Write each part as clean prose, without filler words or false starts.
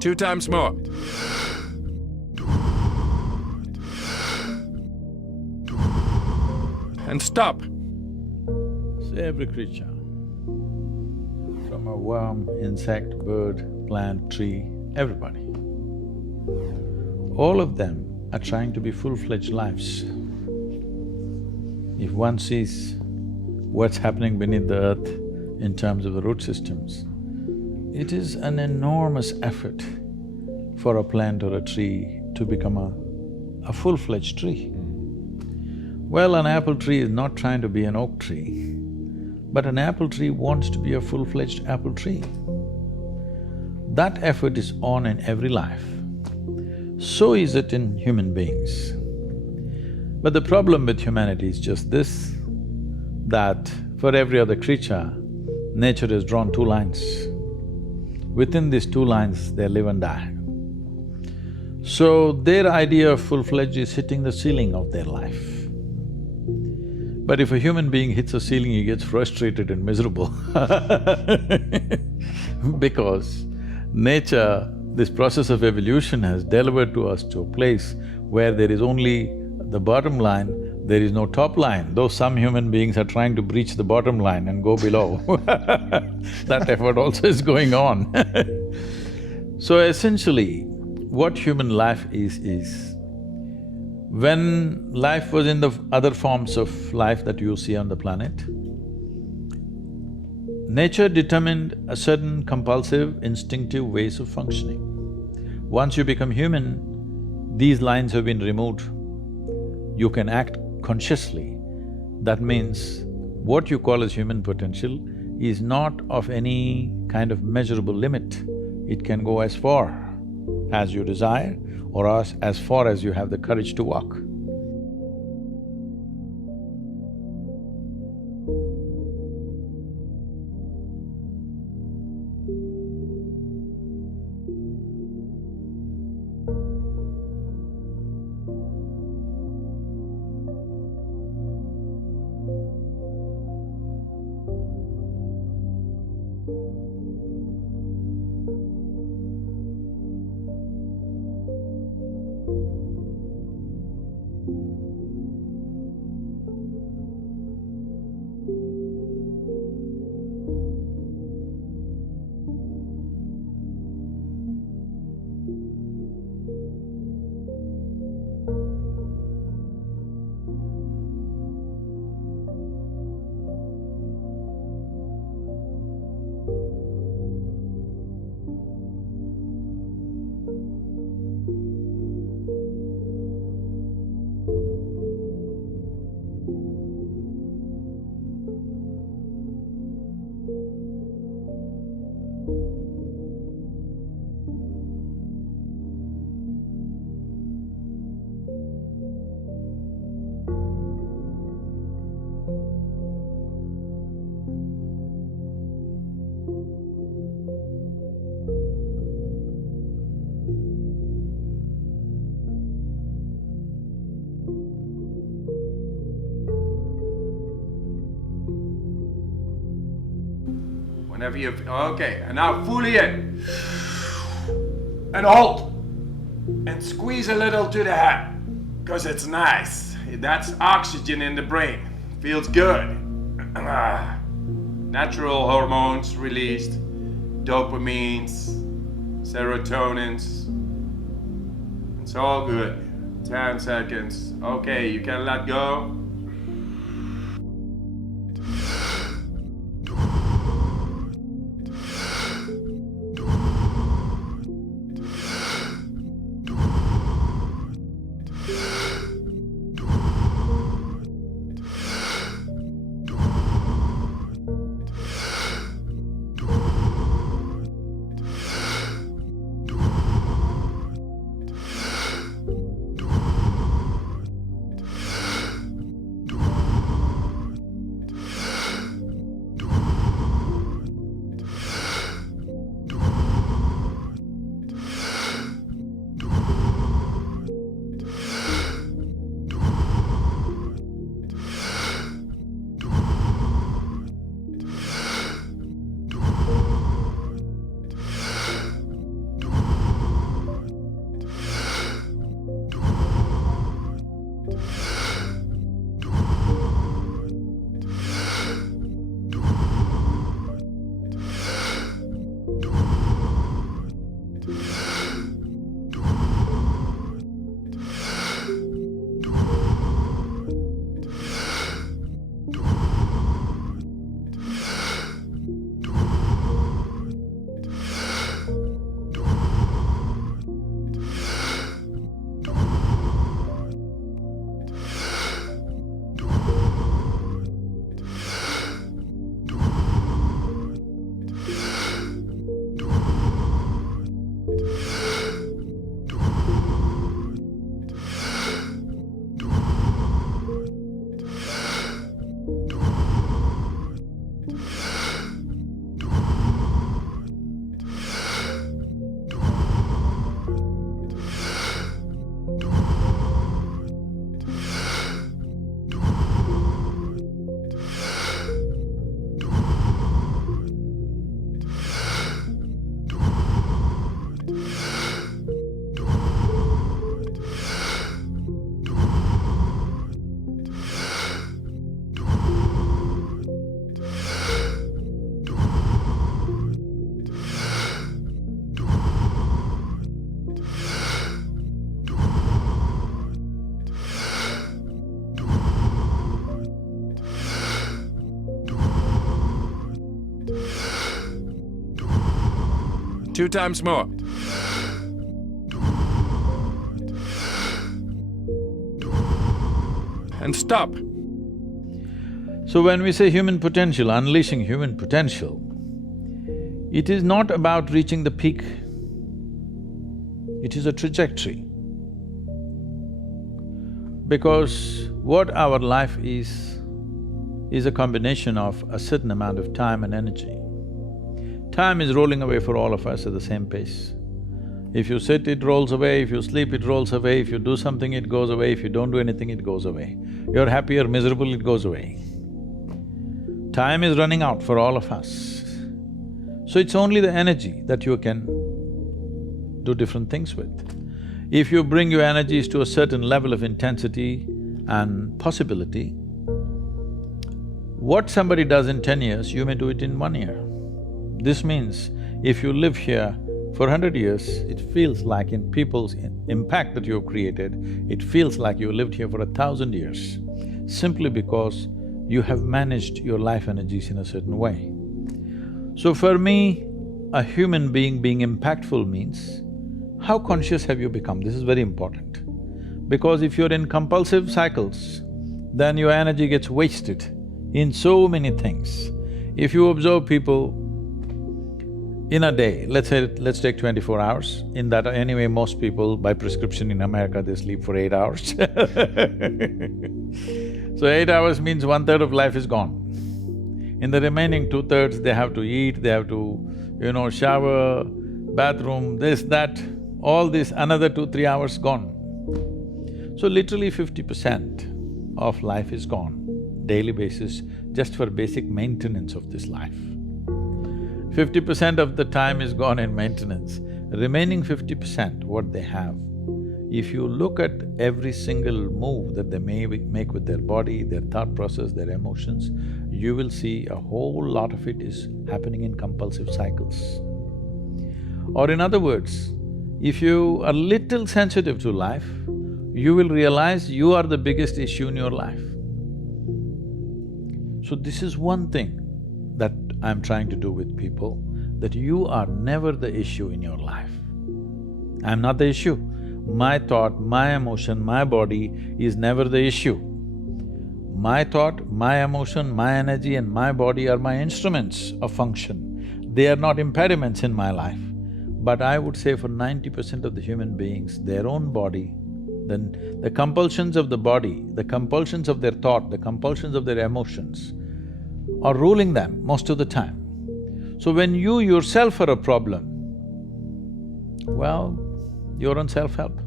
Two times more. And stop. See, every creature, from a worm, insect, bird, plant, tree, everybody, all of them are trying to be full-fledged lives. If one sees what's happening beneath the earth in terms of the root systems, it is an enormous effort for a plant or a tree to become a full-fledged tree. Well, an apple tree is not trying to be an oak tree, but an apple tree wants to be a full-fledged apple tree. That effort is on in every life. So is it in human beings. But the problem with humanity is just this, that for every other creature, nature has drawn two lines. Within these two lines, they live and die. So their idea of full-fledged is hitting the ceiling of their life. But if a human being hits a ceiling, he gets frustrated and miserable because nature, this process of evolution has delivered to us to a place where there is only the bottom line, there is no top line, though some human beings are trying to breach the bottom line and go below that effort also is going on So essentially, what human life is when life was in the other forms of life that you see on the planet, nature determined a certain compulsive, instinctive ways of functioning. Once you become human, these lines have been removed. You can act consciously. That means what you call as human potential is not of any kind of measurable limit. It can go as far as you desire or as far as you have the courage to walk. Whenever you… okay, and now fully in. And hold. And squeeze a little to the head, because it's nice. That's oxygen in the brain. Feels good. Natural hormones released, dopamines, serotonins. It's all good. 10 seconds. Okay, you can let go. Two times more. And stop. So when we say human potential, unleashing human potential, it is not about reaching the peak, it is a trajectory. Because what our life is a combination of a certain amount of time and energy. Time is rolling away for all of us at the same pace. If you sit, it rolls away, if you sleep, it rolls away, if you do something, it goes away, if you don't do anything, it goes away. You're happy or miserable, it goes away. Time is running out for all of us. So it's only the energy that you can do different things with. If you bring your energies to a certain level of intensity and possibility, what somebody does in 10 years, you may do it in 1 year. This means if you live here for 100 years, it feels like in people's impact that you've created, it feels like you lived here for 1,000 years, simply because you have managed your life energies in a certain way. So for me, a human being impactful means, how conscious have you become? This is very important. Because if you're in compulsive cycles, then your energy gets wasted in so many things. If you observe people in a day, let's take 24 hours, in that anyway most people by prescription in America they sleep for 8 hours So 8 hours means 1/3 of life is gone. In the remaining 2/3 they have to eat, they have to, shower, bathroom, this, that, all this, another 2-3 hours gone. So literally 50% of life is gone, daily basis, just for basic maintenance of this life. 50% of the time is gone in maintenance. Remaining 50%, what they have, if you look at every single move that they may make with their body, their thought process, their emotions, you will see a whole lot of it is happening in compulsive cycles. Or in other words, if you are little sensitive to life, you will realize you are the biggest issue in your life. So this is one thing that I'm trying to do with people, that you are never the issue in your life. I'm not the issue. My thought, my emotion, my body is never the issue. My thought, my emotion, my energy and my body are my instruments of function. They are not impediments in my life. But I would say for 90% of the human beings, their own body, then the compulsions of the body, the compulsions of their thought, the compulsions of their emotions are ruling them most of the time. So when you yourself are a problem, well, you're on self-help.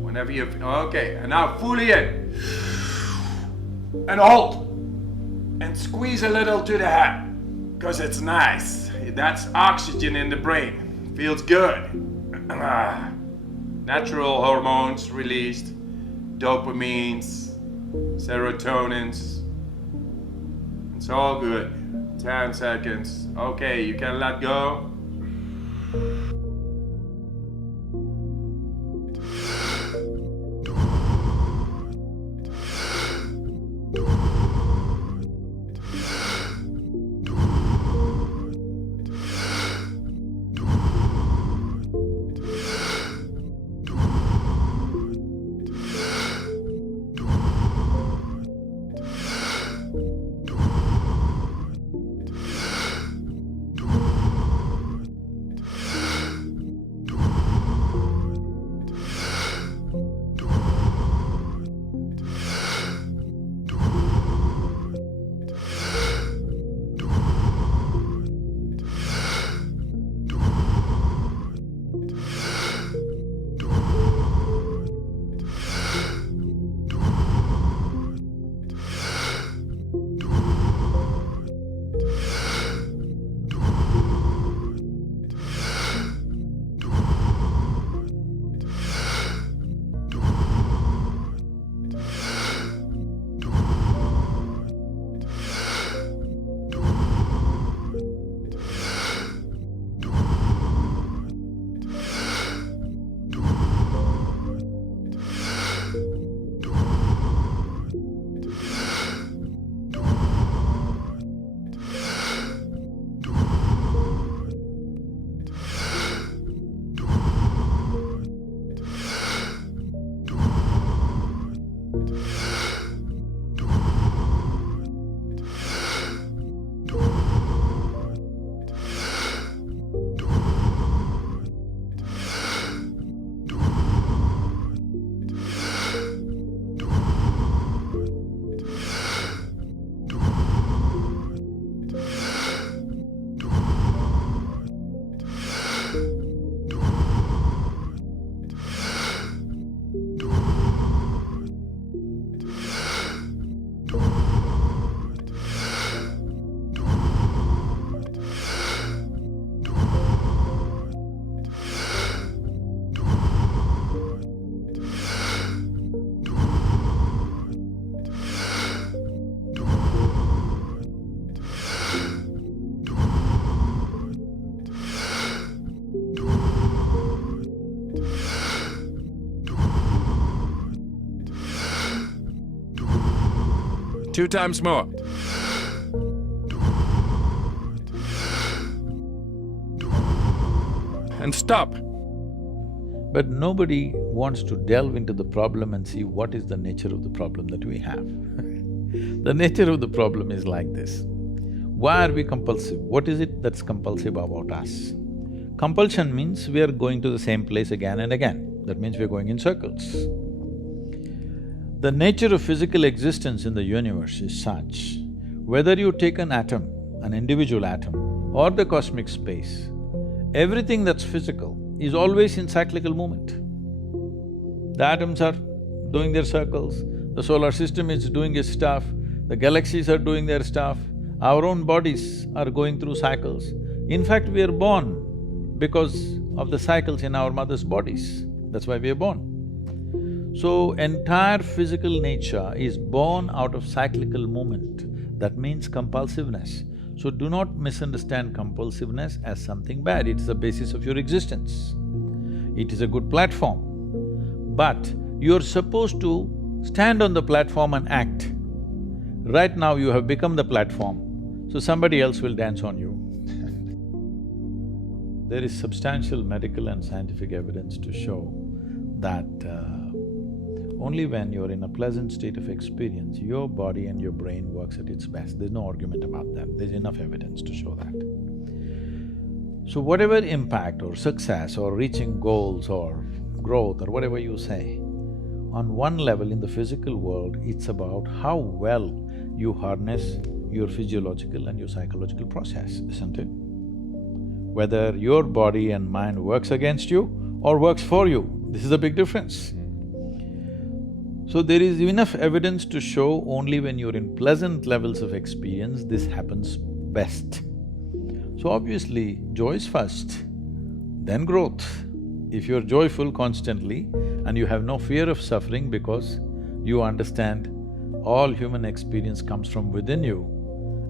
Whenever you've… okay, and now fully in. And hold. And squeeze a little to the head, because it's nice. That's oxygen in the brain. Feels good. Natural hormones released. Dopamines, serotonins. It's all good. 10 seconds. Okay, you can let go. Two times more. And stop. But nobody wants to delve into the problem and see what is the nature of the problem that we have. The nature of the problem is like this. Why are we compulsive? What is it that's compulsive about us? Compulsion means we are going to the same place again and again. That means we're going in circles. The nature of physical existence in the universe is such, whether you take an atom, an individual atom, or the cosmic space, Everything that's physical is always in cyclical movement. The atoms are doing their circles, the solar system is doing its stuff, the galaxies are doing their stuff, our own bodies are going through cycles. In fact, we are born because of the cycles in our mother's bodies, that's why we are born. So, entire physical nature is born out of cyclical movement, that means compulsiveness. So do not misunderstand compulsiveness as something bad, it's the basis of your existence. It is a good platform, but you're supposed to stand on the platform and act. Right now you have become the platform, so somebody else will dance on you. There is substantial medical and scientific evidence to show that only when you're in a pleasant state of experience, your body and your brain works at its best. There's no argument about that, there's enough evidence to show that. So whatever impact or success or reaching goals or growth or whatever you say, on one level in the physical world, it's about how well you harness your physiological and your psychological process, isn't it? Whether your body and mind works against you or works for you, this is a big difference. So there is enough evidence to show only when you're in pleasant levels of experience, this happens best. So obviously, joy is first, then growth. If you're joyful constantly and you have no fear of suffering because you understand all human experience comes from within you,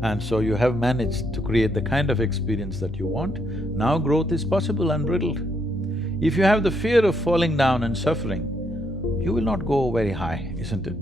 and so you have managed to create the kind of experience that you want, now growth is possible unbridled. If you have the fear of falling down and suffering, you will not go very high, isn't it?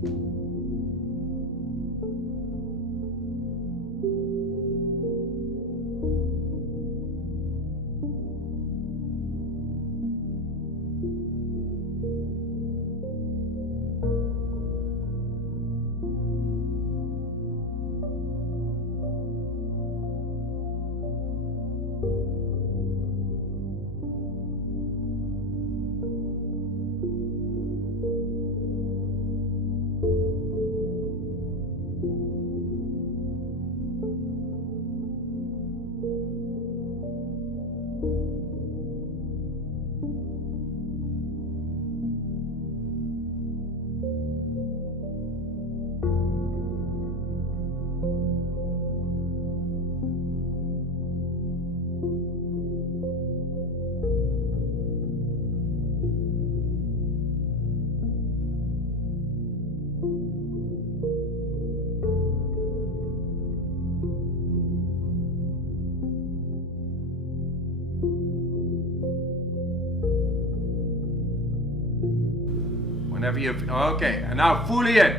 Whenever you've… okay, and now fully in.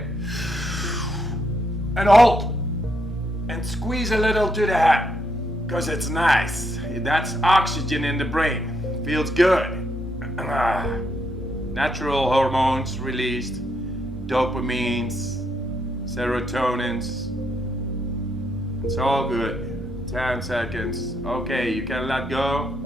And hold. And squeeze a little to the head, because it's nice. That's oxygen in the brain. Feels good. Natural hormones released, dopamines, serotonins. It's all good. 10 seconds. Okay, you can let go.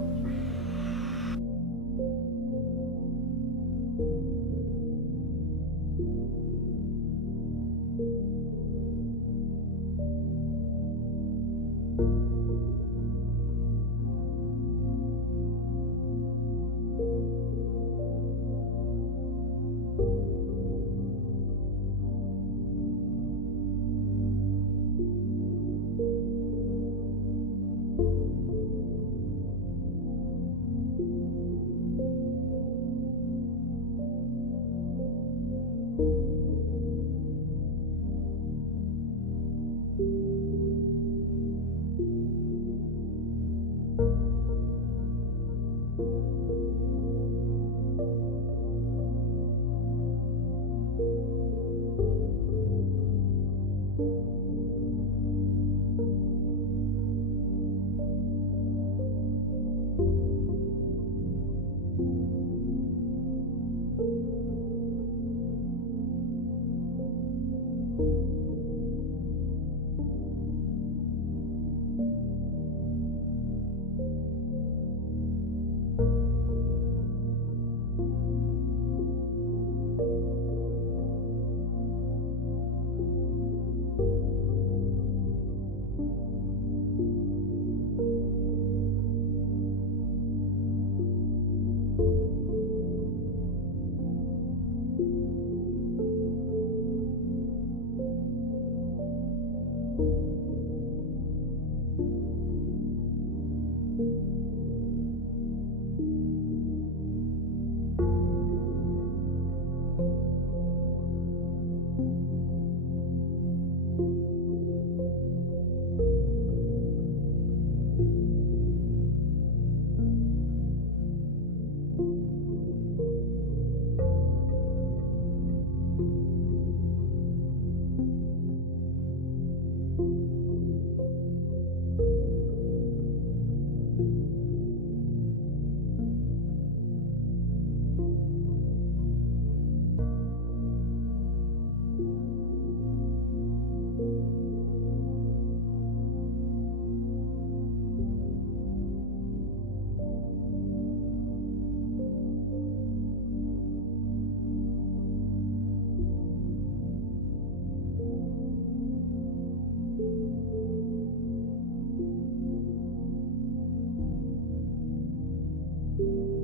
you.